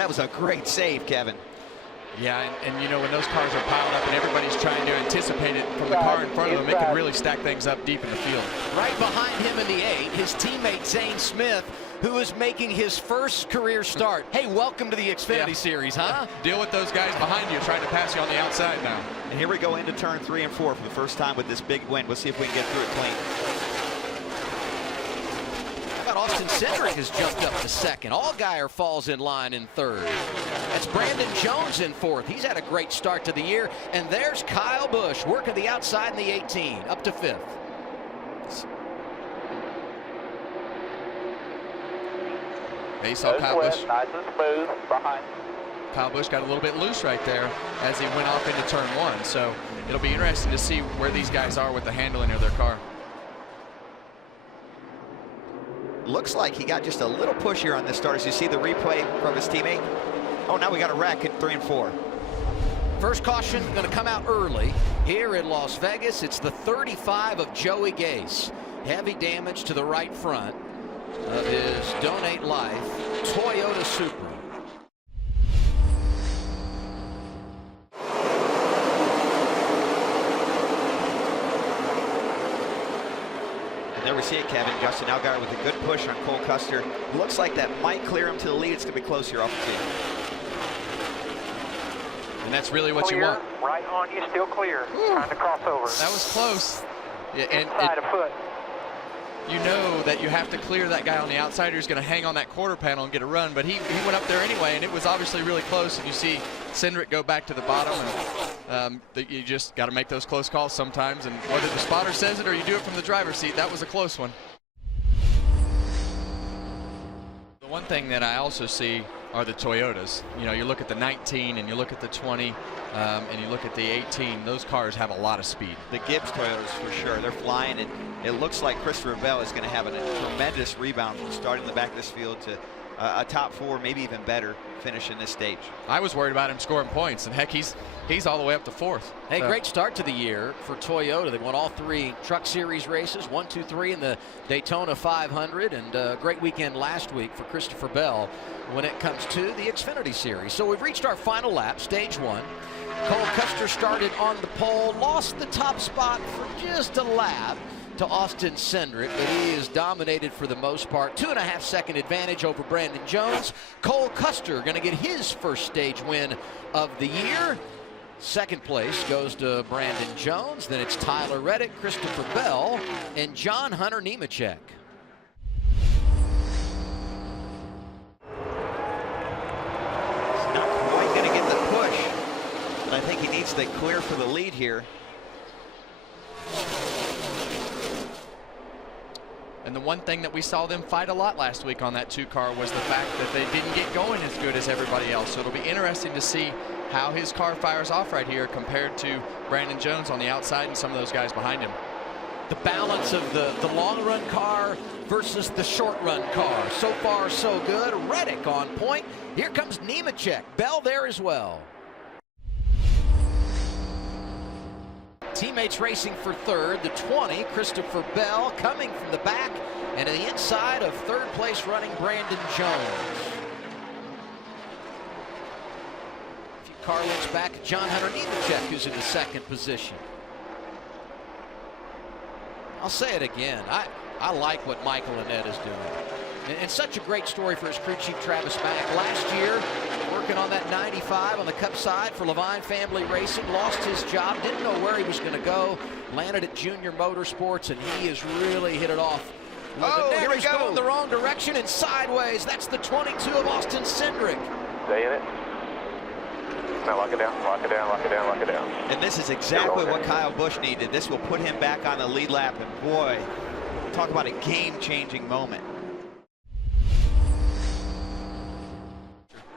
That was a great save, Kevin. Yeah, and you know, when those cars are piled up and everybody's trying to anticipate it from the car in front of them, it can really stack things up deep in the field. Right behind him in the 8, his teammate Zane Smith, who is making his first career start. Hey, welcome to the Xfinity Series, huh? Deal with those guys behind you trying to pass you on the outside now. And here we go into turn 3 and 4 for the first time with this big win. We'll see if we can get through it clean. Austin Cindric has jumped up to second. Allgaier falls in line in third. That's Brandon Jones in fourth. He's had a great start to the year. And there's Kyle Busch working the outside in the 18, up to fifth. Hey, saw Kyle Busch. Nice and smooth behind. Kyle Busch got a little bit loose right there as he went off into turn 1. So it'll be interesting to see where these guys are with the handling of their car. Looks like he got just a little push here on this start. As you see the replay from his teammate. Oh, now we got a wreck in 3 and 4. First caution going to come out early here in Las Vegas. It's the 35 of Joey Gase. Heavy damage to the right front of his Donate Life Toyota Supra. There we see it, Kevin. Justin Allgaier with a good push on Cole Custer. Looks like that might clear him to the lead. It's going to be close here off the tee. And that's really what you want. Right on you, still clear. Trying to cross over. That was close. Yeah, and inside a foot. You know that you have to clear that guy on the outside who's going to hang on that quarter panel and get a run, but he went up there anyway, and it was obviously really close. And you see Cindric go back to the bottom, and you just got to make those close calls sometimes. And whether the spotter says it or you do it from the driver's seat, that was a close one. The one thing that I also see are the Toyotas. You know, you look at the 19 and you look at the 20 and you look at the 18. Those cars have a lot of speed. The Gibbs Toyotas for sure. They're flying, and it looks like Christopher Bell is going to have a tremendous rebound from starting the back of this field to a top 4, maybe even better finish in this stage. I was worried about him scoring points, and heck, he's all the way up to 4th. Hey, great start to the year for Toyota. They won all 3 Truck Series races, 1, 2, 3 in the Daytona 500, and a great weekend last week for Christopher Bell when it comes to the Xfinity Series. So we've reached our final lap, stage 1. Cole Custer started on the pole, lost the top spot for just a lap to Austin Cindric, but he is dominated for the most part. 2.5 second advantage over Brandon Jones. Cole Custer going to get his first stage win of the year. Second place goes to Brandon Jones. Then it's Tyler Reddick, Christopher Bell, and John Hunter Nemechek. He's not quite going to get the push, but I think he needs to clear for the lead here. And the one thing that we saw them fight a lot last week on that 2 car was the fact that they didn't get going as good as everybody else. So it'll be interesting to see how his car fires off right here compared to Brandon Jones on the outside and some of those guys behind him. The balance of the long run car versus the short run car. So far, so good. Reddick on point. Here comes Nemechek. Bell there as well. Teammates racing for third. The 20, Christopher Bell, coming from the back, and to the inside of third place running Brandon Jones. A few car lengths back, John Hunter Nemechek, who's in the second position. I'll say it again. I like what Michael Annett is doing. And such a great story for his crew chief, Travis Mack. Last year, working on that 95 on the Cup side for Levine Family Racing, lost his job, didn't know where he was going to go, landed at Junior Motorsports, and he has really hit it off. Oh, here we go. Going the wrong direction and sideways. That's the 22 of Austin Cindric. Stay in it. Now lock it down, lock it down, lock it down, lock it down. And this is exactly what Kyle Busch needed. This will put him back on the lead lap, and boy, talk about a game-changing moment.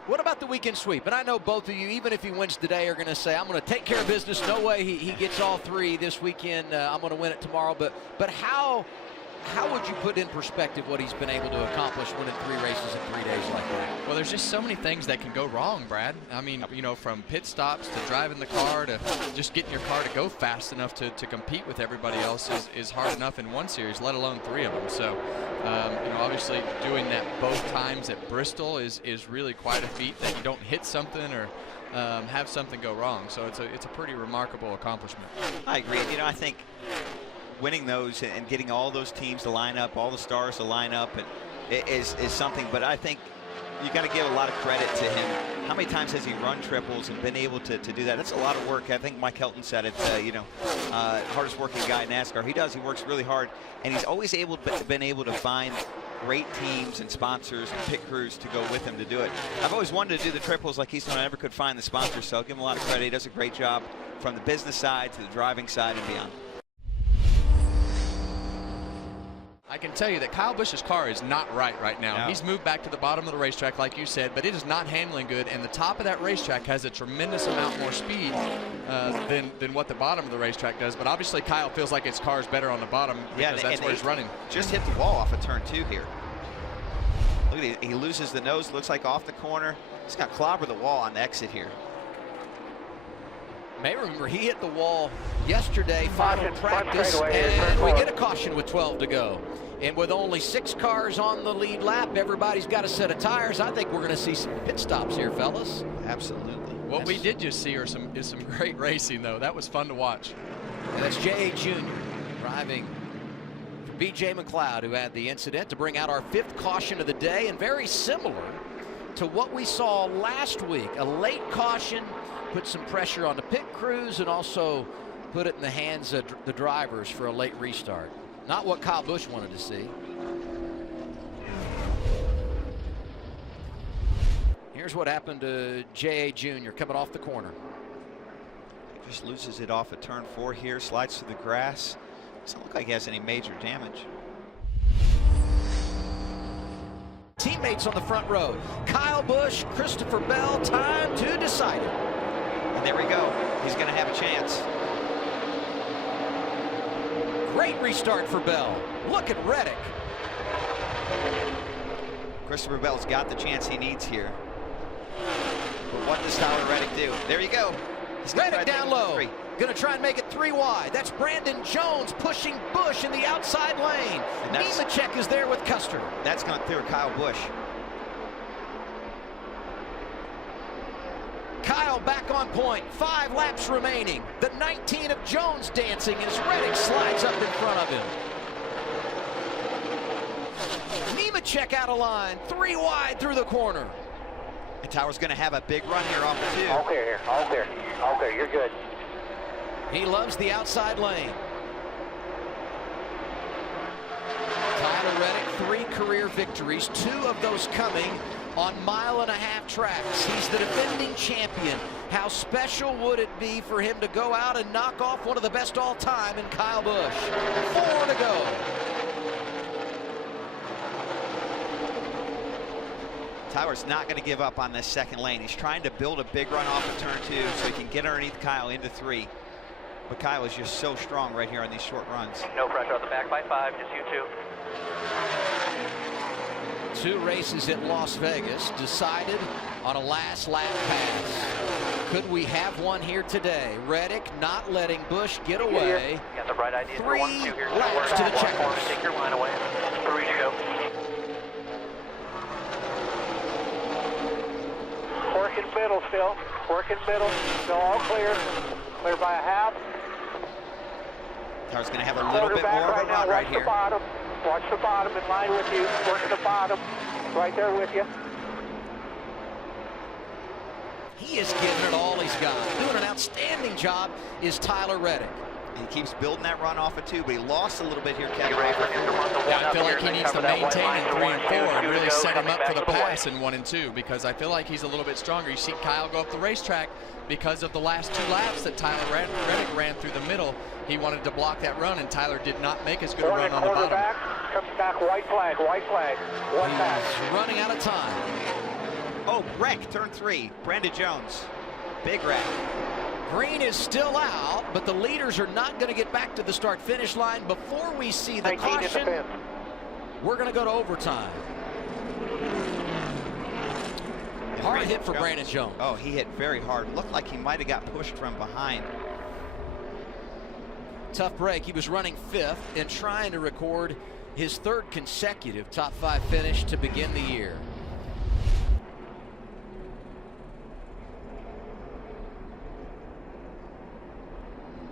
What about the weekend sweep? And I know both of you, even if he wins today, are going to say, I'm going to take care of business. No way he gets all 3 this weekend. I'm going to win it tomorrow. But how How would you put in perspective what he's been able to accomplish winning 3 races in 3 days like that? Well, there's just so many things that can go wrong, Brad. I mean, you know, from pit stops to driving the car to just getting your car to go fast enough to compete with everybody else is hard enough in one series, let alone 3 of them. So, you know, obviously doing that both times at Bristol is really quite a feat, that you don't hit something or have something go wrong. So it's a pretty remarkable accomplishment. I agree. You know, I think winning those and getting all those teams to line up, all the stars to line up, and is something. But I think you got to give a lot of credit to him. How many times has he run triples and been able to do that? That's a lot of work. I think Mike Helton said it. You know, hardest working guy in NASCAR. He does. He works really hard, and he's always been able to find great teams and sponsors and pit crews to go with him to do it. I've always wanted to do the triples like he's done. I never could find the sponsors, so I'll give him a lot of credit. He does a great job from the business side to the driving side and beyond. I can tell you that Kyle Busch's car is not right now. No. He's moved back to the bottom of the racetrack, like you said, but it is not handling good, and the top of that racetrack has a tremendous amount more speed than what the bottom of the racetrack does. But obviously Kyle feels like his car is better on the bottom because that's where he's running. Just hit the wall off of turn 2 here. Look at it. He loses the nose, looks like off the corner. He's got clobber the wall on the exit here. May remember he hit the wall yesterday, final practice, and we get a caution with 12 to go. And with only 6 cars on the lead lap, everybody's got a set of tires. I think we're going to see some pit stops here, fellas. Absolutely. What we did just see is some great racing, though. That was fun to watch. And that's J.A. Jr. driving for B.J. McLeod, who had the incident, to bring out our 5th caution of the day, and very similar to what we saw last week. A late caution put some pressure on the pit crews and also put it in the hands of the drivers for a late restart. Not what Kyle Busch wanted to see. Here's what happened to J.A. Jr. coming off the corner. Just loses it off at turn 4 here, slides through the grass. Doesn't look like he has any major damage. Teammates on the front row. Kyle Busch, Christopher Bell, time to decide it. And there we go. He's going to have a chance. Great restart for Bell. Look at Reddick. Christopher Bell's got the chance he needs here. But what does Tyler Reddick do? There you go. He's Reddick down low. Going to try and make it 3 wide. That's Brandon Jones pushing Busch in the outside lane. Nemechek is there with Custer. That's going to clear Kyle Busch. Kyle back on point. 5 laps remaining. The 19 of Jones dancing as Reddick slides up in front of him. Nemechek out of line. 3 wide through the corner. And Tyler's going to have a big run here off the 2. All clear here. All clear. All clear. You're good. He loves the outside lane. Tyler Reddick, 3 career victories, 2 of those coming on 1.5 mile tracks. He's the defending champion. How special would it be for him to go out and knock off one of the best all time in Kyle Busch? 4 to go. Tyler's not going to give up on this second lane. He's trying to build a big run off of turn 2 so he can get underneath Kyle into 3. But Kyle is just so strong right here on these short runs. No pressure on the back by 5, just you 2. 2 races at Las Vegas decided on a last lap pass. Could we have one here today? Reddick not letting Busch get away. You got the right idea. 3 laps to the checkers. Take your line away. 3 to go. Work in middle still. Work in middle. Still all clear. Clear by a half. Tyler's going to have a little bit more of a run right here. Watch the bottom in line with you. Working the bottom. Right there with you. He is giving it all he's got. Doing an outstanding job is Tyler Reddick. He keeps building that run off of 2, but he lost a little bit here, Kevin. Yeah, I feel like he needs to maintain in 3 and 4 and really set him up for the pass in 1 and 2, because I feel like he's a little bit stronger. You see Kyle go up the racetrack because of the last 2 laps that Tyler Reddick ran through the middle. He wanted to block that run, and Tyler did not make as good a run on the bottom. Comes back, white flag, white flag. One back. Running out of time. Oh, wreck, turn 3. Brandon Jones. Big wreck. Green is still out, but the leaders are not going to get back to the start-finish line before we see the caution. We're going to go to overtime. Hard hit for Brandon Jones. Oh, he hit very hard. Looked like he might have got pushed from behind. Tough break. He was running 5th and trying to record his 3rd consecutive top 5 finish to begin the year.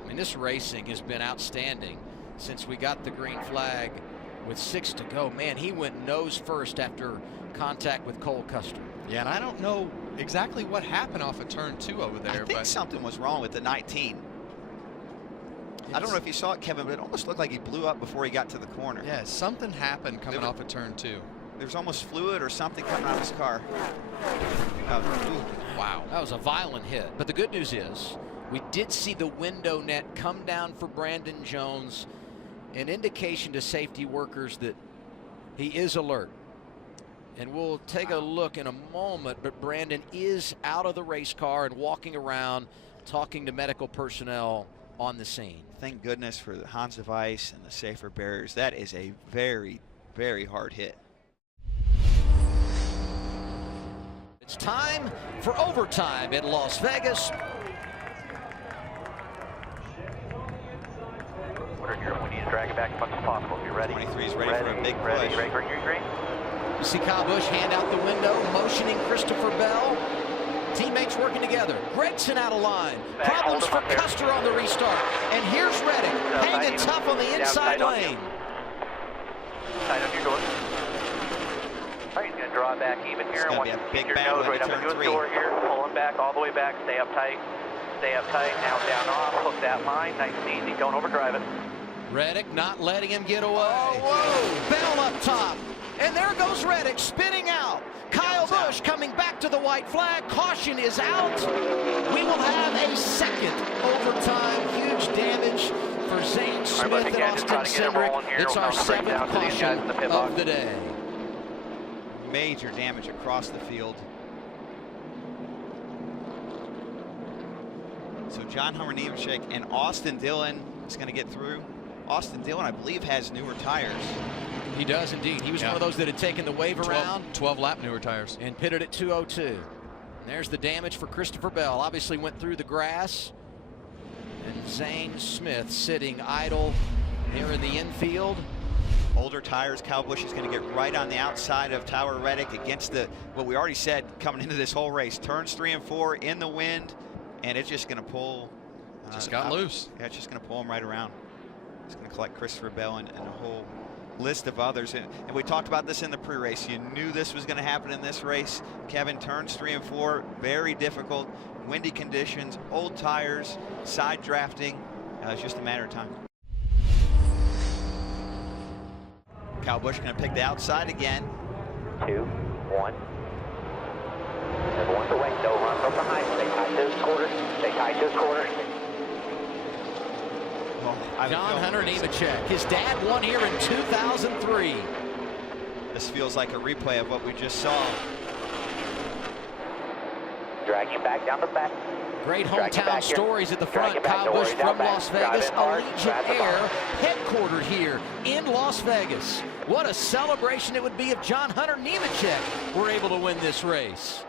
I mean, this racing has been outstanding since we got the green flag with 6 to go. Man, he went nose first after contact with Cole Custer. Yeah, and I don't know exactly what happened off of turn 2 over there. I think something was wrong with the 19. I don't know if you saw it, Kevin, but it almost looked like he blew up before he got to the corner. Yeah, something happened coming off of turn 2. There's almost fluid or something coming out of his car. Wow, that was a violent hit. But the good news is we did see the window net come down for Brandon Jones, an indication to safety workers that he is alert. And we'll take a look in a moment, but Brandon is out of the race car and walking around talking to medical personnel on the scene. Thank goodness for the Hans of Ice and the safer barriers. That is a very, very hard hit. It's time for overtime in Las Vegas. We need to drag it back as much as possible. If you're ready. 23 is ready for a big push. Green. You see Kyle Busch hand out the window, motioning Christopher Bell. Teammates working together. Gregson out of line. Problems for Custer on the restart. And here's Reddick hanging tough on the inside lane. Side on your door. All right, he's going to draw back even here. It's going to be a big battle right up into into turn his 3. door here. Pulling back all the way back. Stay up tight. Stay up tight. Now down off. Hook that line. Nice and easy. Don't overdrive it. Reddick not letting him get away. Whoa. Bell up top. And there goes Reddick spinning out. Kyle Busch coming back to the white flag. Caution is out. We will have a 2nd overtime. Huge damage for Zane Smith and Austin Cindric. It's our 7th caution of the day. Major damage across the field. So John Hummer Nemechek and Austin Dillon is going to get through. Austin Dillon, I believe, has newer tires. He does indeed. He was one of those that had taken the wave around. 12 lap newer tires. And pitted at 202. And there's the damage for Christopher Bell. Obviously went through the grass. And Zane Smith sitting idle here in the infield. Older tires. Kyle Busch is going to get right on the outside of Tyler Reddick against what we already said coming into this whole race. Turns 3 and 4 in the wind, and it's just going to pull. Just got loose. Yeah, it's just going to pull him right around. It's going to collect Christopher Bell and a whole list of others. And we talked about this in the pre-race. You knew this was going to happen in this race. Kevin, turns 3 and 4, very difficult. Windy conditions, old tires, side drafting. It's just a matter of time. Kyle Busch going to pick the outside again. 2, 1. Everyone's away. No run from behind. Stay tight to his quarter. Stay tight to his quarter. John Hunter Nemechek. His dad won here in 2003. This feels like a replay of what we just saw. Dragging back down the back. Great hometown stories at the front. Kyle Busch from Las Vegas, Allegiant Air, headquartered here in Las Vegas. What a celebration it would be if John Hunter Nemechek were able to win this race.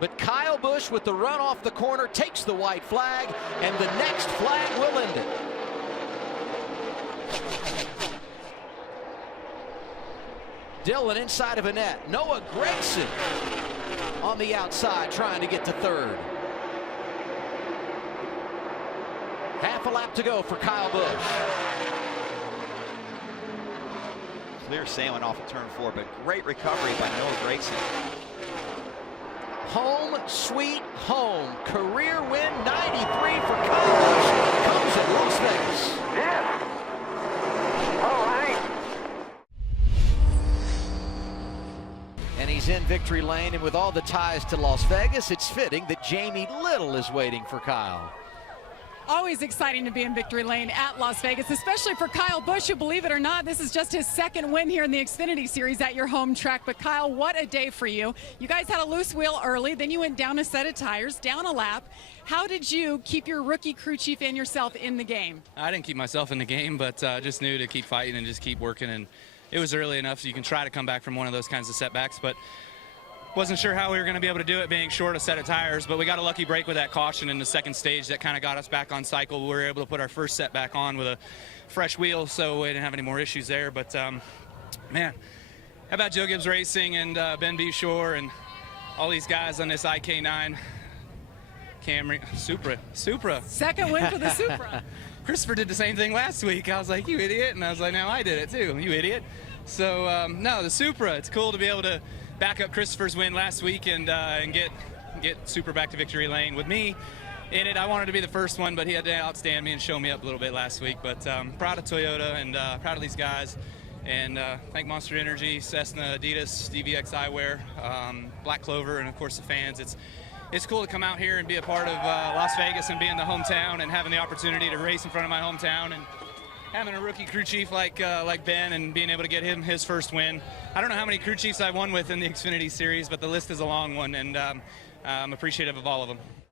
But Kyle Busch, with the run off the corner, takes the white flag, and the next flag will end it. Dillon inside of a net. Noah Gragson on the outside trying to get to 3rd. Half a lap to go for Kyle Busch. Clear sailing off of turn 4, but great recovery by Noah Gragson. Home sweet home. Career win 93 for Kyle Busch. Comes at Las Vegas. Yeah. All right. And he's in victory lane, and with all the ties to Las Vegas, it's fitting that Jamie Little is waiting for Kyle. Always exciting to be in victory lane at Las Vegas, especially for Kyle Busch, who, believe it or not, this is just his second win here in the Xfinity Series at your home track. But Kyle, what a day for you. You guys had a loose wheel early, then you went down a set of tires, down a lap. How did you keep your rookie crew chief and yourself in the game? I didn't keep myself in the game, but just knew to keep fighting and just keep working. And it was early enough so you can try to come back from one of those kinds of setbacks, but wasn't sure how we were going to be able to do it being short a set of tires, but we got a lucky break with that caution in the second stage that kind of got us back on cycle. We were able to put our first set back on with a fresh wheel, so we didn't have any more issues there. But, man, how about Joe Gibbs Racing and Ben Beshore and all these guys on this IK9 Camry, Supra. Second win for the Supra. Christopher did the same thing last week. I was like, you idiot. And I was like, no, I did it too, you idiot. So, no, the Supra, it's cool to be able to back up Christopher's win last week and get Supra back to victory lane. With me in it, I wanted to be the first one, but he had to outstand me and show me up a little bit last week. But proud of Toyota and proud of these guys. And thank Monster Energy, Cessna, Adidas, DVX Eyewear, Black Clover, and of course the fans. It's cool to come out here and be a part of Las Vegas and be in the hometown and having the opportunity to race in front of my hometown and having a rookie crew chief like Ben and being able to get him his first win. I don't know how many crew chiefs I won with in the Xfinity Series, but the list is a long one, and I'm appreciative of all of them.